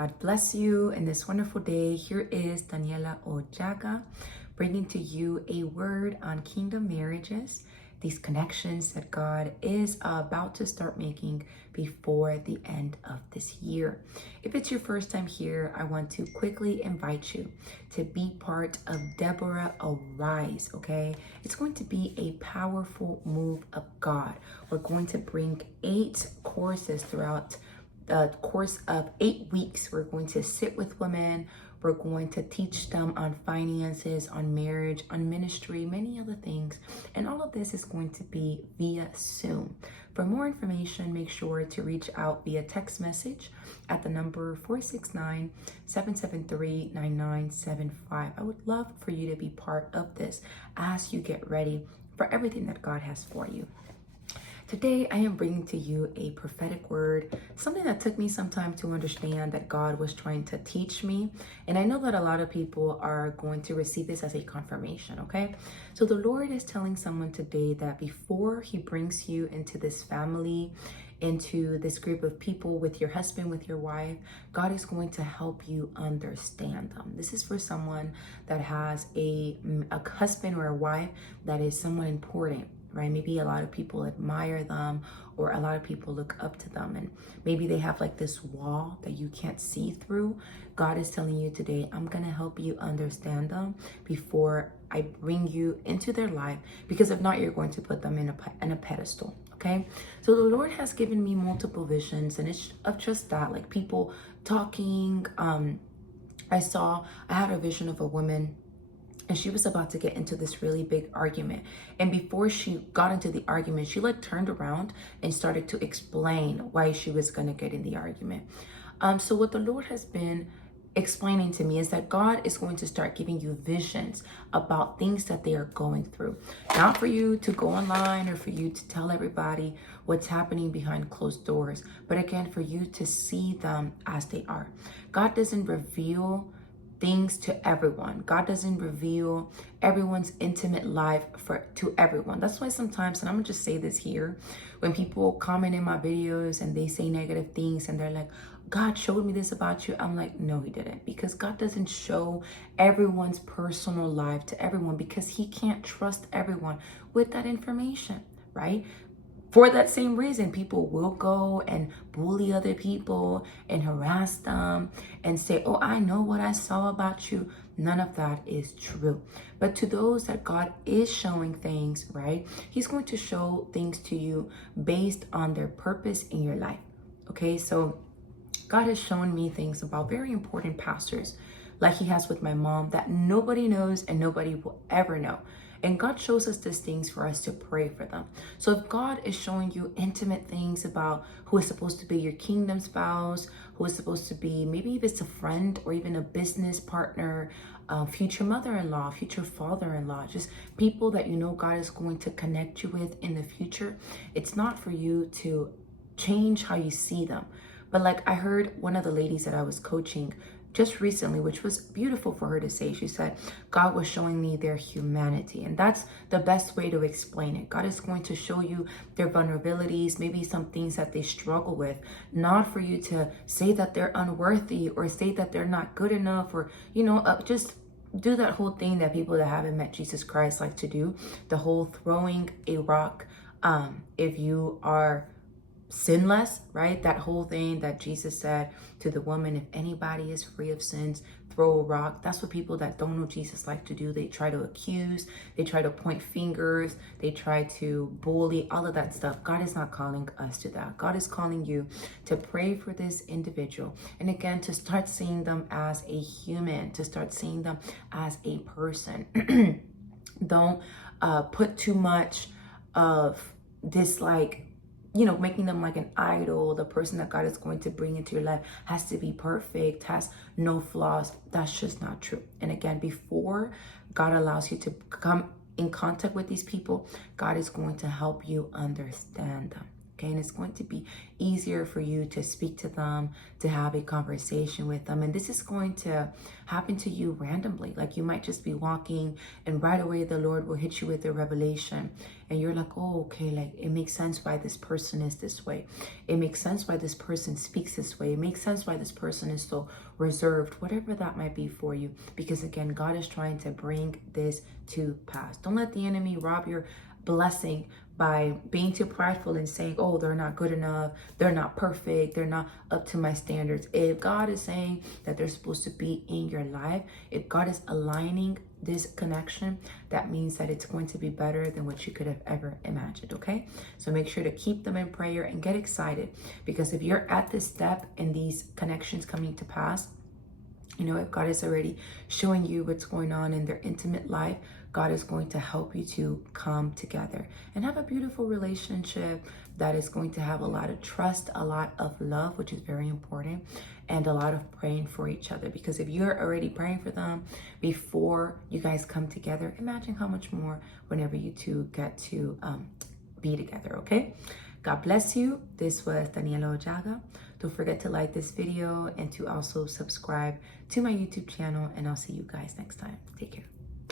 God bless you in this wonderful day. Here is Daniela Ojaga bringing to you a word on kingdom marriages, these connections that God is about to start making before the end of this year. If it's your first time here, I want to quickly invite you to be part of Deborah Arise, okay? It's going to be a powerful move of God. We're going to bring 8 courses throughout the course of 8 weeks. We're going to sit with women. We're going to teach them on finances, on marriage, on ministry, many other things. And all of this is going to be via Zoom. For more information, make sure to reach out via text message at the number 469-773-9975. I would love for you to be part of this as you get ready for everything that God has for you. Today, I am bringing to you a prophetic word, something that took me some time to understand that God was trying to teach me. And I know that a lot of people are going to receive this as a confirmation, okay? So the Lord is telling someone today that before he brings you into this family, into this group of people with your husband, with your wife, God is going to help you understand them. This is for someone that has a husband or a wife that is someone important, right? Maybe a lot of people admire them or a lot of people look up to them, and maybe they have like this wall that you can't see through. God is telling you today, I'm going to help you understand them before I bring you into their life, because if not, you're going to put them in a pedestal. Okay, so the Lord has given me multiple visions, and it's of just that, like people talking. I had a vision of a woman, and she was about to get into this really big argument. And before she got into the argument, she like turned around and started to explain why she was going to get in the argument. So what the Lord has been explaining to me is that God is going to start giving you visions about things that they are going through. Not for you to go online or for you to tell everybody what's happening behind closed doors, but again, for you to see them as they are. God doesn't reveal things to everyone. God doesn't reveal everyone's intimate life to everyone. That's why sometimes, and I'm gonna just say this here, when people comment in my videos and they say negative things and they're like, God showed me this about you, I'm like, no, he didn't. Because God doesn't show everyone's personal life to everyone, because he can't trust everyone with that information, right? For that same reason, people will go and bully other people and harass them and say, oh, I know what I saw about you. None of that is true. But to those that God is showing things, right, he's going to show things to you based on their purpose in your life. Okay, so God has shown me things about very important pastors, like he has with my mom, that nobody knows and nobody will ever know. And God shows us these things for us to pray for them. So if God is showing you intimate things about who is supposed to be your kingdom spouse, who is supposed to be, maybe if it's a friend or even a business partner, future mother-in-law, future father-in-law, just people that you know God is going to connect you with in the future, it's not for you to change how you see them. But like I heard one of the ladies that I was coaching just recently, which was beautiful for her to say, she said, God was showing me their humanity. And that's the best way to explain it. God is going to show you their vulnerabilities, maybe some things that they struggle with, not for you to say that they're unworthy or say that they're not good enough, or, just do that whole thing that people that haven't met Jesus Christ like to do, the whole throwing a rock if you are sinless, right? That whole thing that Jesus said to the woman, if anybody is free of sins, throw a rock. That's what people that don't know Jesus like to do. They try to accuse, they try to point fingers, they try to bully, all of that stuff. God is not calling us to that. God is calling you to pray for this individual. And again, to start seeing them as a human, to start seeing them as a person. Don't put too much of this, like, making them like an idol. The person that God is going to bring into your life has to be perfect, has no flaws. That's just not true. And again, before God allows you to come in contact with these people, God is going to help you understand them. okay? And it's going to be easier for you to speak to them, to have a conversation with them. And this is going to happen to you randomly. Like you might just be walking and right away the Lord will hit you with a revelation. And you're like, oh, okay, like it makes sense why this person is this way. It makes sense why this person speaks this way. It makes sense why this person is so reserved, whatever that might be for you. Because again, God is trying to bring this to pass. Don't let the enemy rob your blessing by being too prideful and saying, oh, they're not good enough, they're not perfect, they're not up to my standards. If God is saying that they're supposed to be in your life, if God is aligning this connection, that means that it's going to be better than what you could have ever imagined, okay? So make sure to keep them in prayer and get excited, because if you're at this step in these connections coming to pass, you know, if God is already showing you what's going on in their intimate life, God is going to help you to come together and have a beautiful relationship that is going to have a lot of trust, a lot of love, which is very important, and a lot of praying for each other. Because if you're already praying for them before you guys come together, imagine how much more whenever you two get to be together, okay? God bless you. This was Daniela Ojaga. Don't forget to like this video and to also subscribe to my YouTube channel, and I'll see you guys next time. Take care.